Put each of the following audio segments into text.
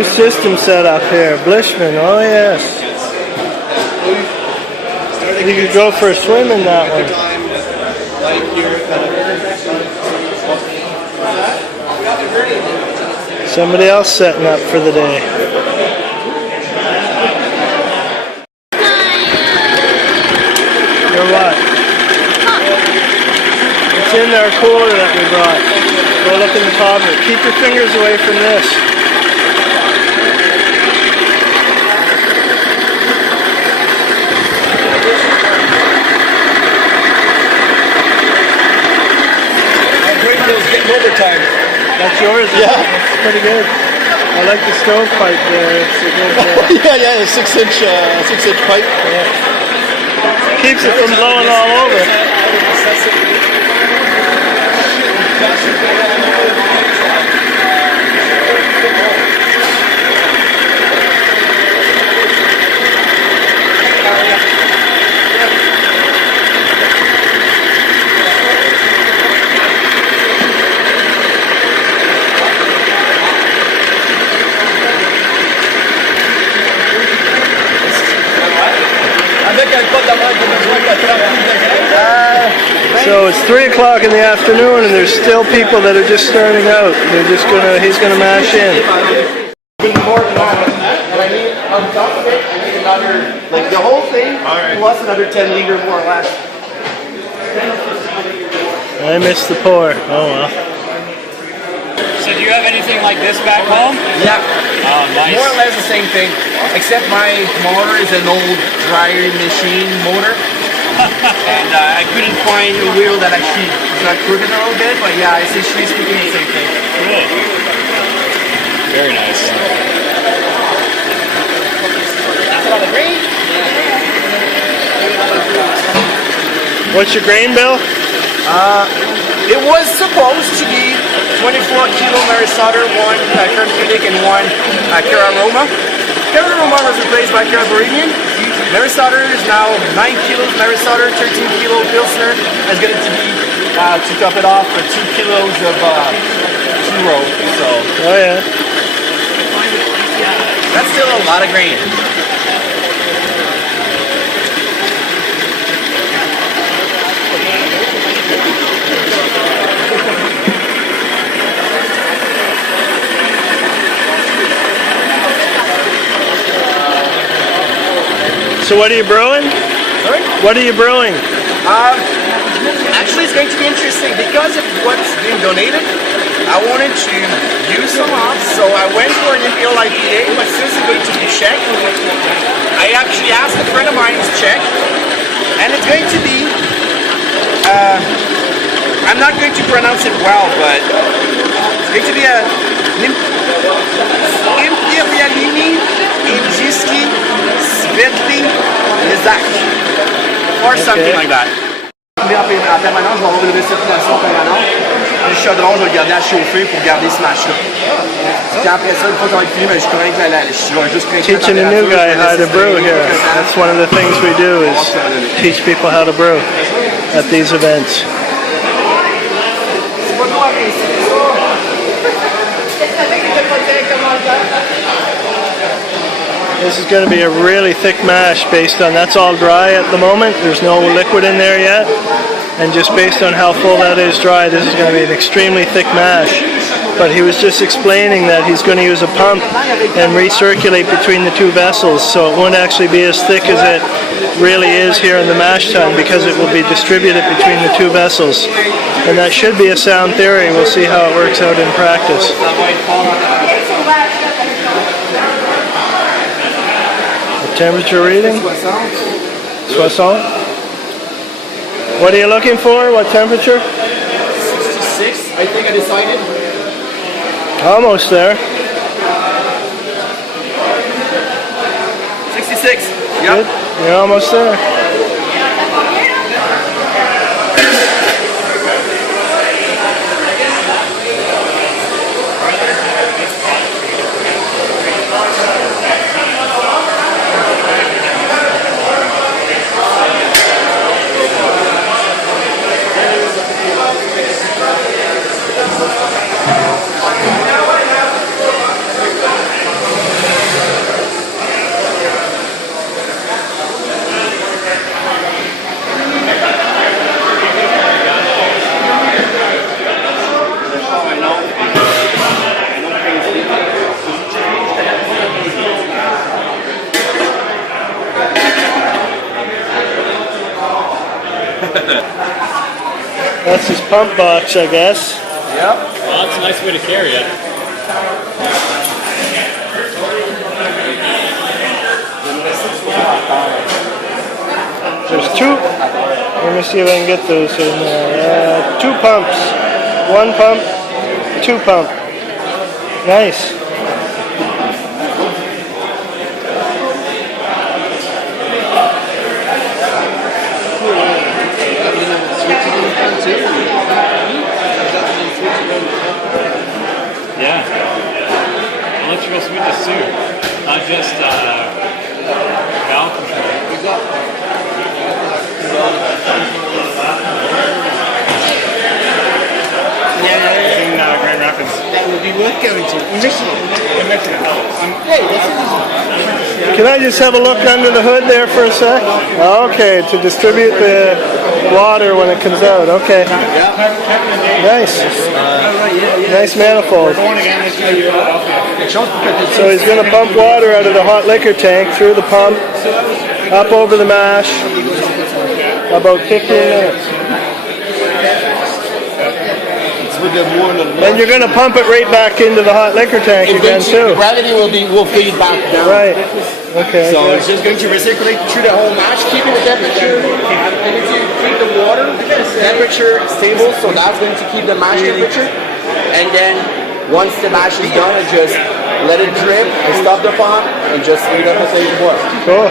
System set up here, Blishman, oh yes. You could go for a swim in that one. Somebody else setting up for the day. You're what? It's in our cooler that we brought. Go look in the closet. Keep your fingers away from this. Getting overtime. That's yours? Yeah. That's pretty good. I like the stovepipe there. It's a good, yeah, a 6-inch pipe. Yeah. Keeps it from blowing all over. So it's 3 o'clock in the afternoon and there's still people that are just starting out. He's gonna mash in. More than that. And I need, on top of it, I need another, like the whole thing, plus another 10 liters more or less. I missed the pour. Oh well. So do you have anything like this back home? Yeah. Oh, nice. More or less the same thing, except my motor is an old dryer machine motor. And I couldn't find a wheel that actually is not crooked a little bit, but yeah, it's essentially speaking the same thing. Cool. Very nice. That's a lot of grain. What's your grain bill? It was supposed to be 24 kilo Marisauder, 1 Carbonatic and 1 Cararoma. Cararoma was replaced by Carbonatic. Marisauder is now 9 kilos Marisauder, 13 kilo Pilsner. It's going to be, to top it off, 2 kilos of Zero. So, oh yeah. That's still a lot of grain. So what are you brewing? Sorry? What are you brewing? Actually, it's going to be interesting because of what's being donated. I wanted to use some off, so I went for an Imperial IPA, but since it's going to be Czech, I actually asked a friend of mine who's Czech, and it's going to be, I'm not going to pronounce it well, but it's going to be a Imperialini Injiski Svetli Lizak, or something like that. En permanence, je vais avoir une recirculation permanente. Le chaudron, je vais le garder à chauffer pour garder ce match-là. Puis après ça, une fois qu'on va être fini, je corrige je vais juste craquer la température. Teaching a new guy how to brew here. That's one of the things we do is teach people how to brew at these events. This is going to be a really thick mash based on, that's all dry at the moment, there's no liquid in there yet, and just based on how full that is dry, this is going to be an extremely thick mash. But he was just explaining that he's going to use a pump and recirculate between the two vessels, so it won't actually be as thick as it really is here in the mash tun because it will be distributed between the two vessels. And that should be a sound theory. We'll see how it works out in practice. Temperature reading? 60. What are you looking for? What temperature? 66, I think I decided. Almost there. 66. Yep. Good. You're almost there. That's his pump box, I guess. Yep. Well, that's a nice way to carry it. There's two. Let me see if I can get those in there. 2 pumps. 1 pump, 2 pump. Nice. Yeah. Electrical switches too. Not just valve control. In Grand Rapids. That would be worth going to. Michigan. Can I just have a look under the hood there for a sec? Okay, to distribute the water when it comes out. Okay. Nice. Nice manifold. So he's going to pump water out of the hot liquor tank through the pump, up over the mash, about 15 minutes. And you're going to pump it right back into the hot liquor tank again too. Gravity will feed back down. Right. Okay. So it's just going to recirculate through the whole mash, keeping the temperature, and if you keep the water temperature stable, so that's going to keep the mash temperature. And then once the mash is done, I just let it drip and stop the pump and just leave it up as it was. Cool.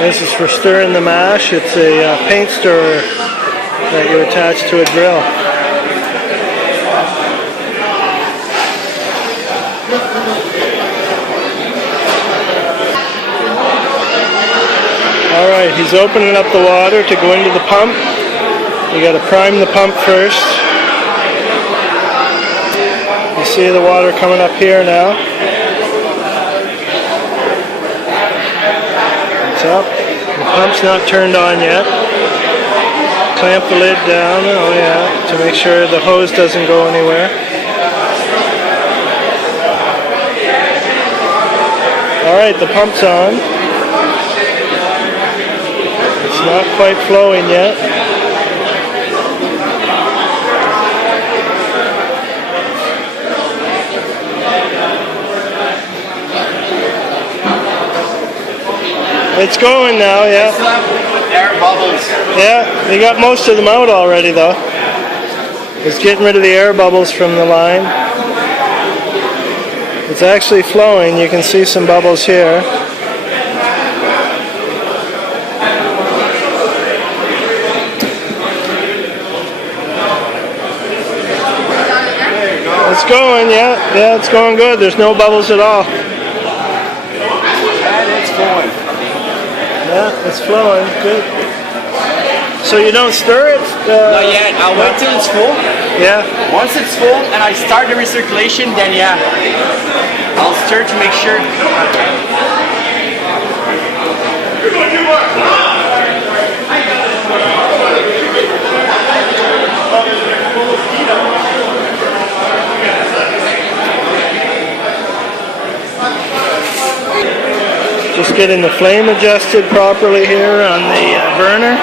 This is for stirring the mash. It's a paint stirrer that you attach to a drill. Alright, he's opening up the water to go into the pump. You got to prime the pump first. You see the water coming up here now. Up. The pump's not turned on yet. Clamp the lid down, oh yeah, to make sure the hose doesn't go anywhere. Alright, the pump's on. It's not quite flowing yet. It's going now, yeah. Still have air bubbles. Yeah, they got most of them out already though. It's getting rid of the air bubbles from the line. It's actually flowing. You can see some bubbles here. It's going, yeah, it's going good. There's no bubbles at all. And it's going. Yeah, it's flowing, good. So you don't stir it? Not yet, I'll wait till it's full. Yeah. Once it's full and I start the recirculation, then yeah, I'll stir to make sure. Just getting the flame adjusted properly here on the burner.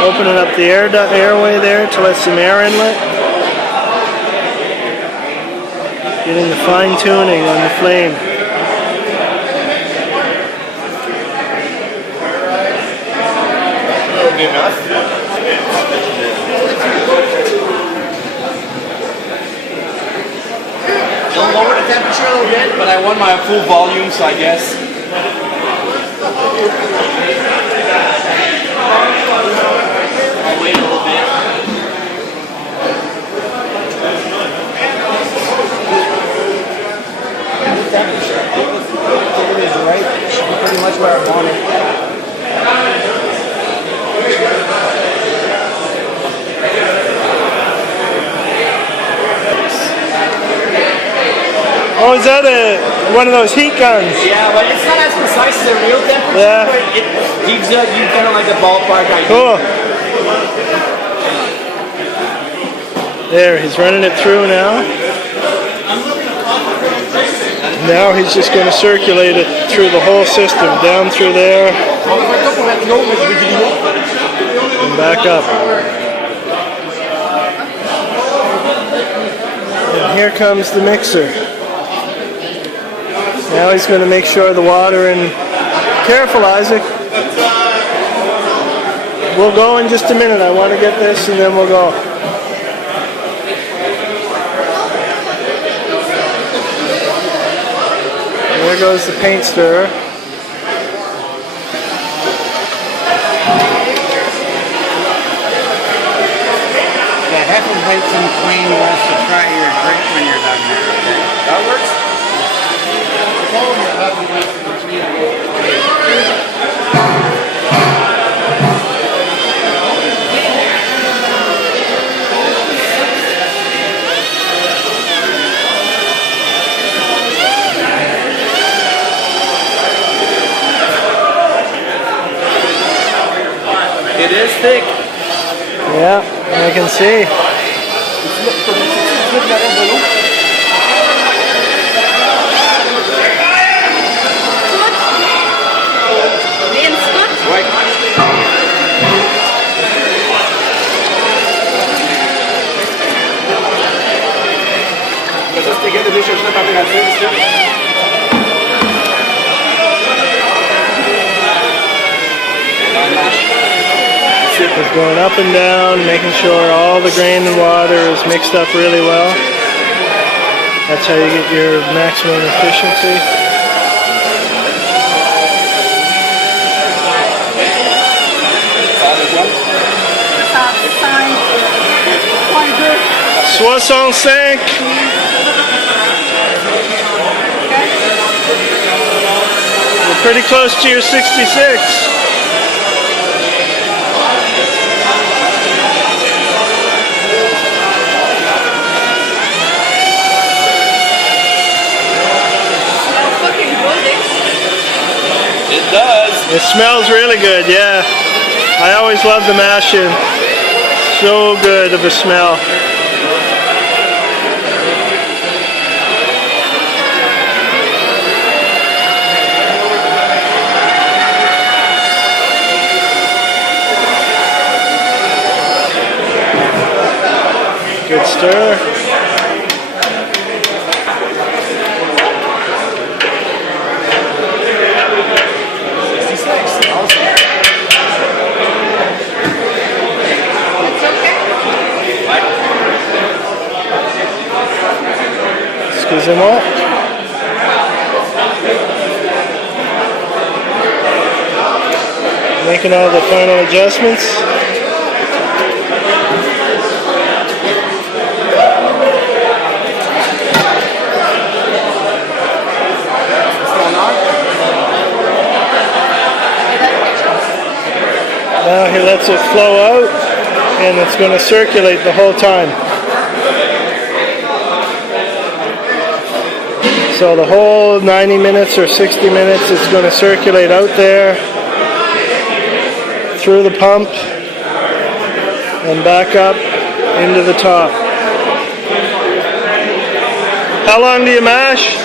Opening up the airway there to let some air inlet. Getting the fine tuning on the flame. That'll be enough. I'll lower the temperature a little bit, but I want my full volume, so I guess. I'll wait a little bit. Pretty much where I want it. Oh, is that one of those heat guns? Yeah, but it's not as precise as a real temperature, Yeah. but it gives you kind of like a ballpark idea. Cool. There, he's running it through now. Now he's just going to circulate it through the whole system, down through there, and back up. And here comes the mixer. Now he's going to make sure the water and careful, Isaac. We'll go in just a minute. I want to get this and then we'll go. There goes the paint stirrer. Yeah, have them make some clean ones to try your drink when you're done there, okay? That works? It is thick. Yeah, I can see. It's going up and down, making sure all the grain and water is mixed up really well. That's how you get your maximum efficiency. $65. You're pretty close to your 66. It does. It smells really good, yeah. I always love the mash in. So good of a smell. Good stir. Excusez-moi. Making all the final adjustments. Now he lets it flow out and it's going to circulate the whole time. So the whole 90 minutes or 60 minutes it's going to circulate out there through the pump and back up into the top. How long do you mash?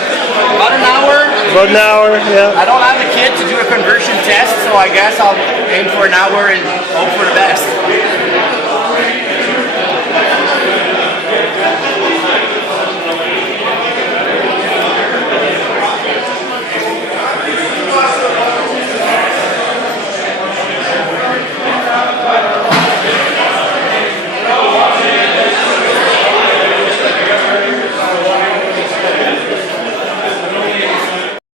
About an hour. About an hour, yeah. I don't have a kit to do a conversion test, so I guess I'll aim for an hour and hope for the best.